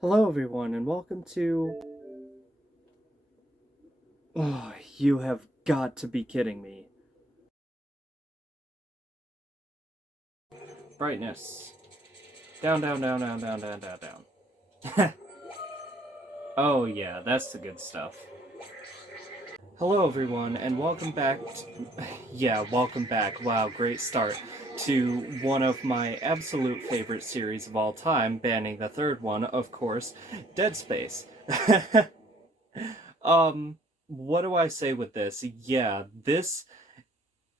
Hello, everyone, and welcome to. Oh, you have got to be kidding me. Brightness. Down, down, down, down, down, down, down, down. Oh, yeah, that's the good stuff. Hello, everyone, and welcome back. Yeah, welcome back. Wow, great start to one of my absolute favorite series of all time, banning the third one, of course, Dead Space. um, what do I say with this? Yeah, this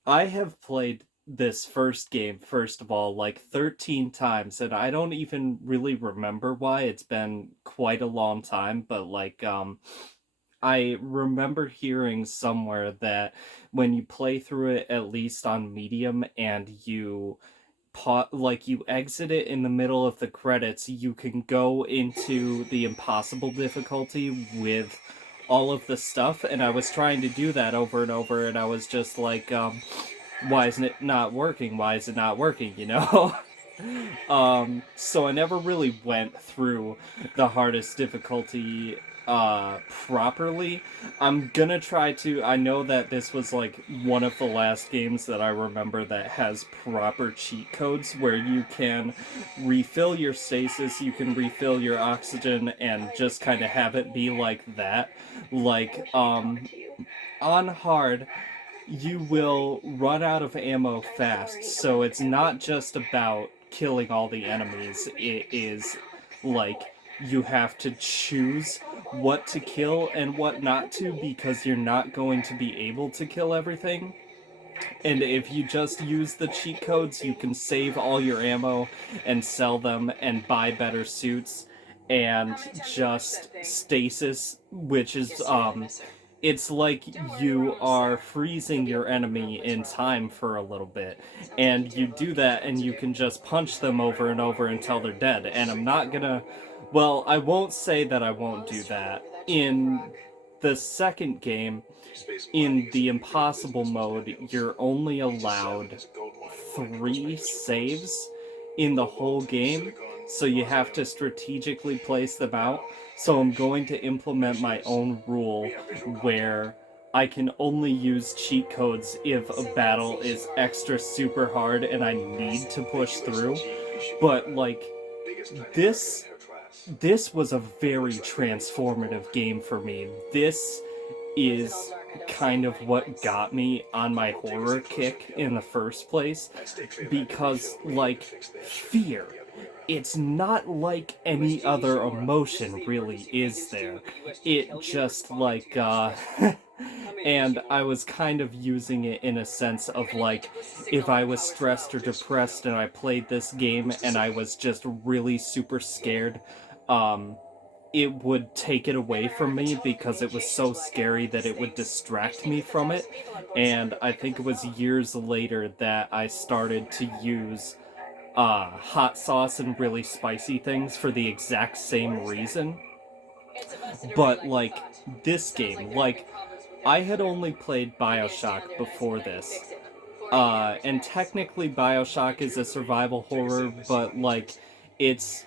I have played this first game, first of all, like 13 times, and I don't even really remember why. It's been quite a long time, but I remember hearing somewhere that when you play through it, at least on medium, and you exit it in the middle of the credits, you can go into the impossible difficulty with all of the stuff, and I was trying to do that over and over, and I was just like, why isn't it not working? Why is it not working, you know? So I never really went through the hardest difficulty properly. I'm gonna try to. I know that this was like one of the last games that I remember that has proper cheat codes where you can refill your stasis, you can refill your oxygen, and just kind of have it be like that. Like, on hard, you will run out of ammo fast, so it's not just about killing all the enemies. It is like you have to choose what to kill and what not to, because you're not going to be able to kill everything. And if you just use the cheat codes, you can save all your ammo and sell them and buy better suits and just stasis, which is it's like you are freezing your enemy in time for a little bit, and you do that and you can just punch them over and over until they're dead. And I'm not gonna, well, I won't say that I won't do that. In the second game, in the impossible mode, you're only allowed 3 saves in the whole game, so you have to strategically place them out. So I'm going to implement my own rule where I can only use cheat codes if a battle is extra super hard and I need to push through. But like, this this was a very transformative game for me. This is kind of what got me on my horror kick in the first place, because like fear, it's not like any other emotion really, is there? It just like and I was kind of using it in a sense of like, if I was stressed or depressed and I played this game and I was just really super scared, um it would take it away from me because it was so scary that it would distract me from it. And I think it was years later that I started to use hot sauce and really spicy things for the exact same reason. But like, this game, like, I had only played BioShock before this. And technically BioShock is a survival horror, but like, it's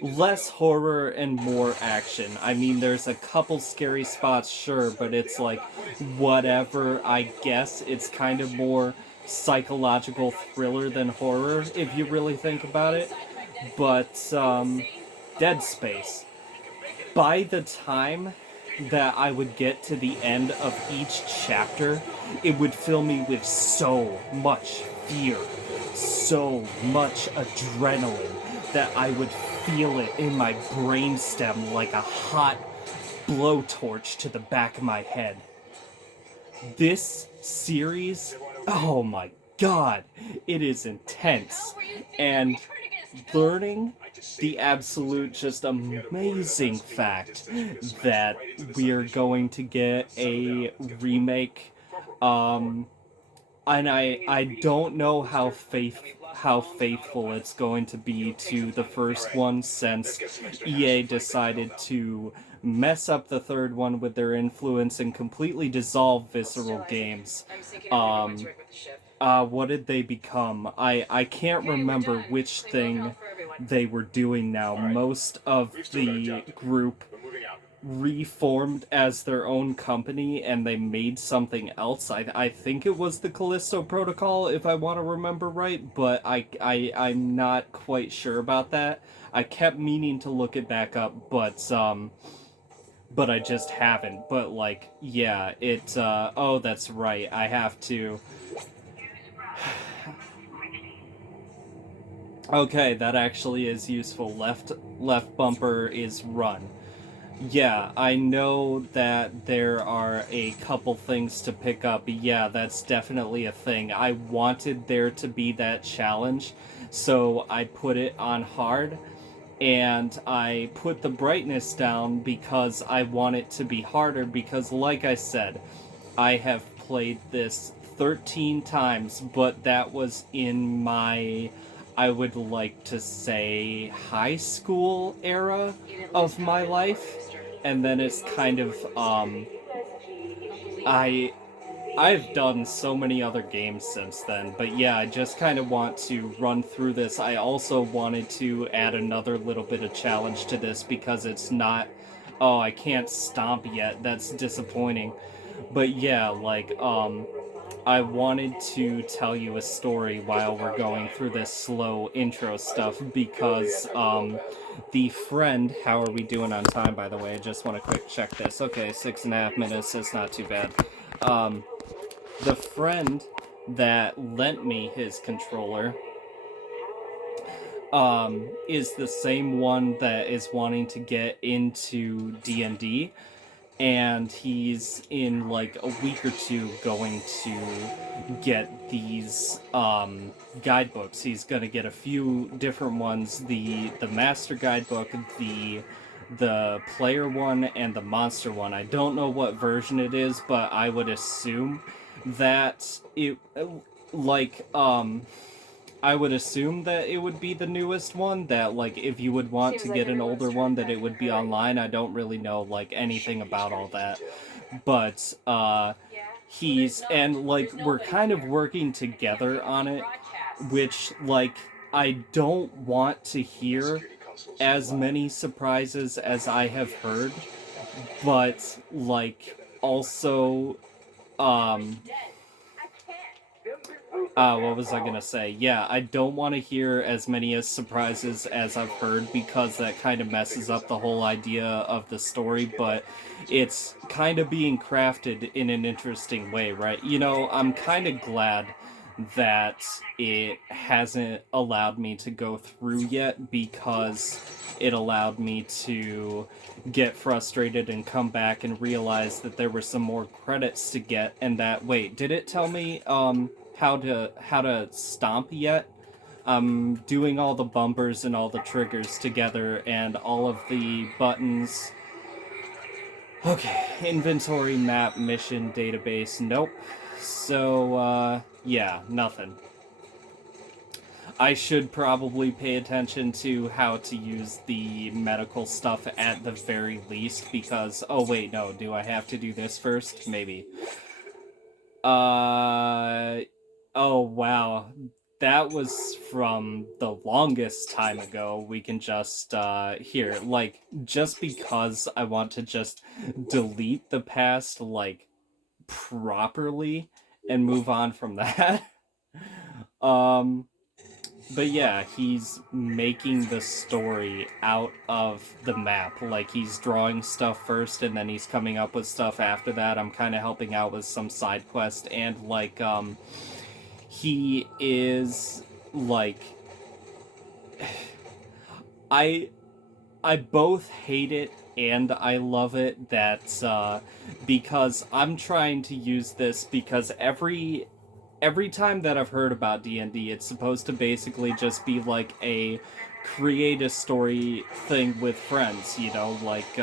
less horror and more action. I mean, there's a couple scary spots, sure, but it's like, whatever, I guess. It's kind of more psychological thriller than horror, if you really think about it. But, Dead Space. By the time that I would get to the end of each chapter, it would fill me with so much fear, so much adrenaline, that I would feel it in my brainstem like a hot blowtorch to the back of my head. This series, oh my god, it is intense. And learning the absolute just amazing fact that we're going to get a remake, um and I don't know how faithful it's going to be to the first one, since EA decided to mess up the third one with their influence and completely dissolve Visceral Games. What did they become? I can't remember which thing they were doing now. Most of the group reformed as their own company and they made something else. I think it was the Callisto Protocol, if I want to remember right, but I'm not quite sure about that. I kept meaning to look it back up, but I just haven't. But like, yeah, oh, that's right. I have to. Okay, that actually is useful. Left bumper is run. Yeah, I know that there are a couple things to pick up. Yeah, that's definitely a thing. I wanted there to be that challenge, so I put it on hard, and I put the brightness down because I want it to be harder, because like I said, I have played this 13 times, but that was in my, I would like to say, high school era of my life. And then it's kind of, I I've done so many other games since then, but yeah, I just kind of want to run through this. I also wanted to add another little bit of challenge to this because it's not, oh, I can't stomp yet. That's disappointing. But yeah, like, I wanted to tell you a story while we're going through this slow intro stuff because, the friend, how are we doing on time, by the way? I just want to quick check this. Okay, 6.5 minutes, that's not too bad. The friend that lent me his controller, is the same one that is wanting to get into D&D, and he's in like a week or two going to get these guidebooks. He's gonna get a few different ones: the master guidebook, the player one, and the monster one. I don't know what version it is, but I would assume that it like I would assume that it would be the newest one, that, like, if you would want to get an older one, that it would be online. I don't really know, like, anything about all that. But, and, like, we're kind of working together on it, which, like, I don't want to hear as many surprises as I have heard, but, like, also, what was I gonna say? Yeah, I don't want to hear as many as surprises as I've heard because that kind of messes up the whole idea of the story, but it's kind of being crafted in an interesting way, right? You know, I'm kind of glad that it hasn't allowed me to go through yet because it allowed me to get frustrated and come back and realize that there were some more credits to get, and that, wait, did it tell me, how to stomp yet? I'm doing all the bumpers and all the triggers together and all of the buttons. Okay, inventory, map, mission, database, nope. So, yeah, nothing. I should probably pay attention to how to use the medical stuff at the very least because, oh wait, no, do I have to do this first? Maybe. Oh wow, that was from the longest time ago. We can just, here, like, just because I want to just delete the past, like, properly and move on from that. But yeah, he's making the story out of the map. Like, he's drawing stuff first, and then he's coming up with stuff after that. I'm kind of helping out with some side quest, and, like, he is, like... I both hate it and I love it that, because I'm trying to use this because every time that I've heard about D&D, it's supposed to basically just be like a create a story thing with friends, you know, like,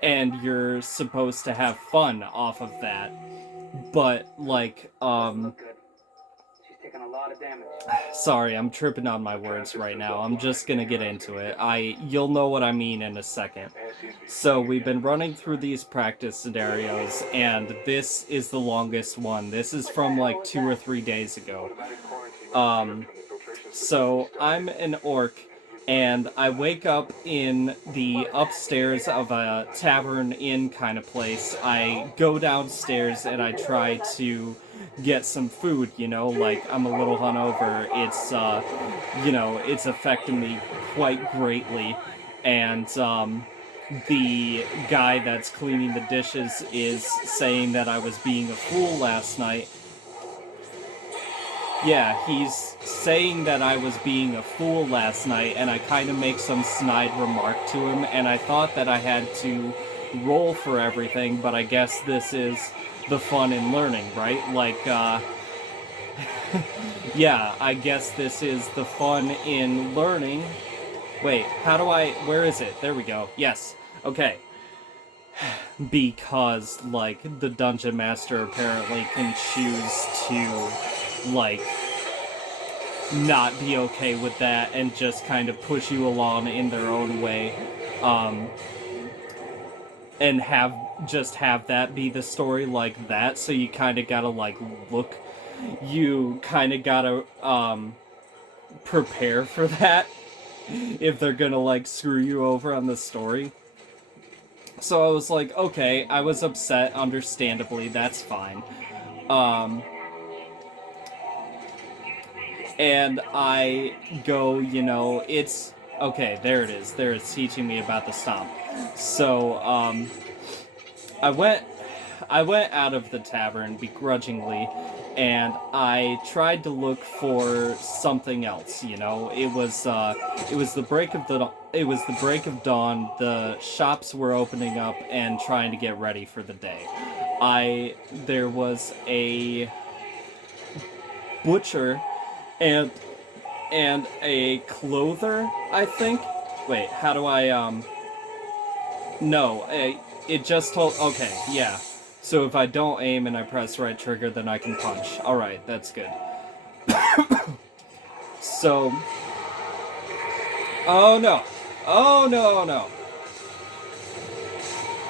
and you're supposed to have fun off of that. But, like, sorry, I'm tripping on my words right now. I'm just gonna get into it. You'll know what I mean in a second. So we've been running through these practice scenarios, and this is the longest one. This is from like 2 or 3 days ago. So I'm an orc, and I wake up in the upstairs of a tavern inn kind of place. I go downstairs and I try to get some food, like I'm a little hungover. It's affecting me quite greatly. And, the guy that's cleaning the dishes is saying that I was being a fool last night. Yeah, he's saying that I was being a fool last night, and I kind of make some snide remark to him, and I thought that I had to roll for everything, but I guess this is the fun in learning, right? Yeah, I guess this is the fun in learning. Wait, where is it? There we go. Yes. Okay. Because, the dungeon master apparently can choose to, not be okay with that and just kind of push you along in their own way, and have that be the story like that. So you kind of gotta prepare for that if they're gonna screw you over on the story. So I was like, okay, I was upset, understandably, that's fine. And I go, it's okay, there it is. There it's teaching me about the stomp. So, I went out of the tavern begrudgingly, and I tried to look for something else. It was the break of dawn. The shops were opening up and trying to get ready for the day. There was a butcher and a clother, I think. Wait, how do I no, it just told. Okay, yeah. So if I don't aim and I press right trigger, then I can punch. Alright, that's good. So... Oh no! Oh no, no!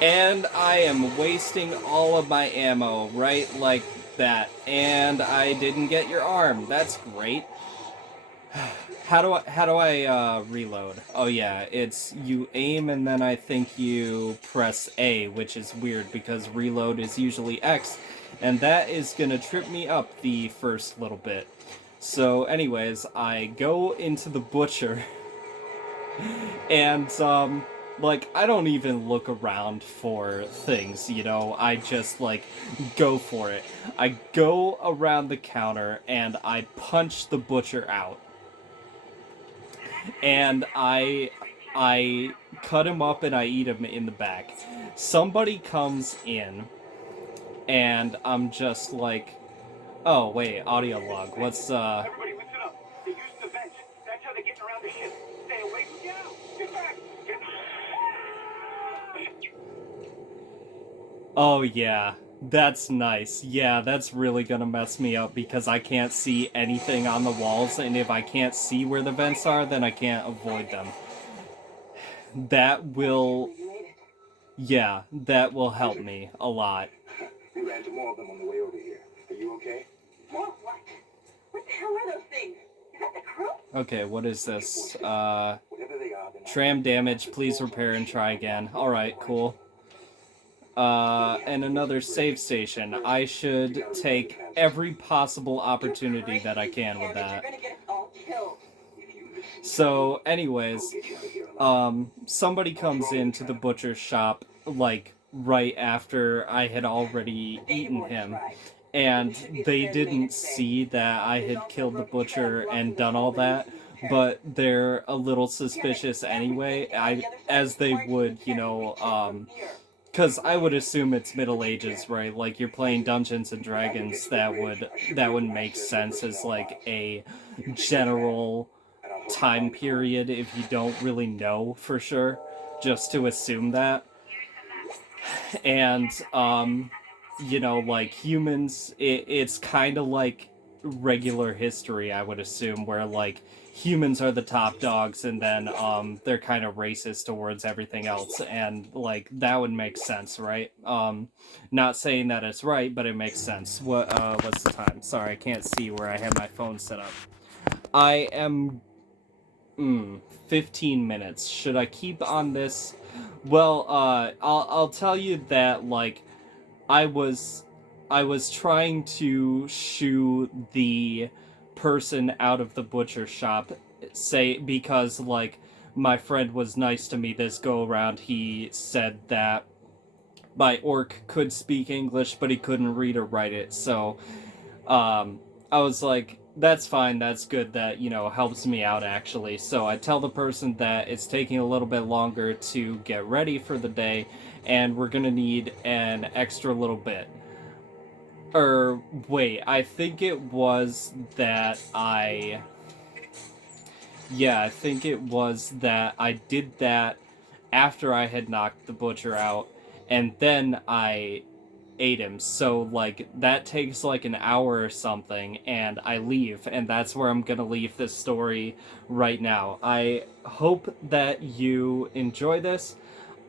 And I am wasting all of my ammo right like that. And I didn't get your arm. That's great. How do I reload? Oh yeah, it's you aim and then I think you press A, which is weird because reload is usually X, and that is gonna trip me up the first little bit. So anyways, I go into the butcher and I don't even look around for things, I just go for it. I go around the counter and I punch the butcher out. And I cut him up and I eat him in the back. Somebody comes in, and I'm just like, oh wait, audio log. What's Everybody listen up. They use the vent. That's how they're getting around the ship. Stay away from now. Get back. Oh yeah. That's nice. Yeah, that's really gonna mess me up because I can't see anything on the walls, and if I can't see where the vents are, then I can't avoid them. That will... Yeah, that will help me a lot. We ran into more of them on the way over here. Are you okay? More what? What the hell are those things? Is that the crew? Okay, what is this? Whatever they are, Tram damage, please repair and try again. Alright, cool. And another save station. I should take every possible opportunity that I can with that. So, anyways, somebody comes into the butcher's shop, right after I had already eaten him, and they didn't see that I had killed the butcher and done all that, but they're a little suspicious anyway, as they would, because I would assume it's Middle Ages, right? Like, you're playing Dungeons and Dragons, that would make sense as, a general time period if you don't really know for sure, just to assume that. And, humans, it's kind of like regular history, I would assume, where, humans are the top dogs, and then, they're kind of racist towards everything else, and, that would make sense, right? Not saying that it's right, but it makes sense. What's the time? Sorry, I can't see where I have my phone set up. I am 15 minutes. Should I keep on this? Well, I'll tell you that like I was I was trying to shoo the person out of the butcher shop, say, because like my friend was nice to me this go around. He said that my orc could speak English, but he couldn't read or write it. So I was like, that's fine, that's good, that, helps me out actually. So I tell the person that it's taking a little bit longer to get ready for the day, and we're gonna need an extra little bit. Or, wait, I think it was that I. Yeah, I think it was that I did that after I had knocked the butcher out, and then I ate him. So like that takes like an hour or something, and I leave, and that's where I'm gonna leave this story right now. I hope that you enjoy this.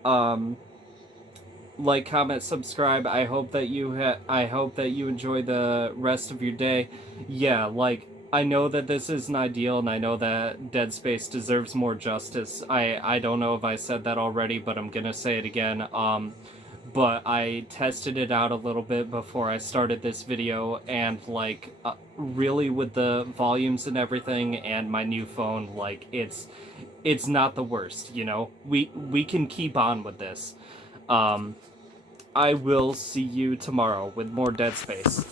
Um, like, comment, subscribe. I hope that you enjoy the rest of your day. Yeah, like I know that this isn't ideal, and I know that Dead Space deserves more justice. I don't know if I said that already, but I'm gonna say it again. But I tested it out a little bit before I started this video, and like really with the volumes and everything and my new phone, like it's not the worst, we can keep on with this. um I will see you tomorrow with more Dead Space.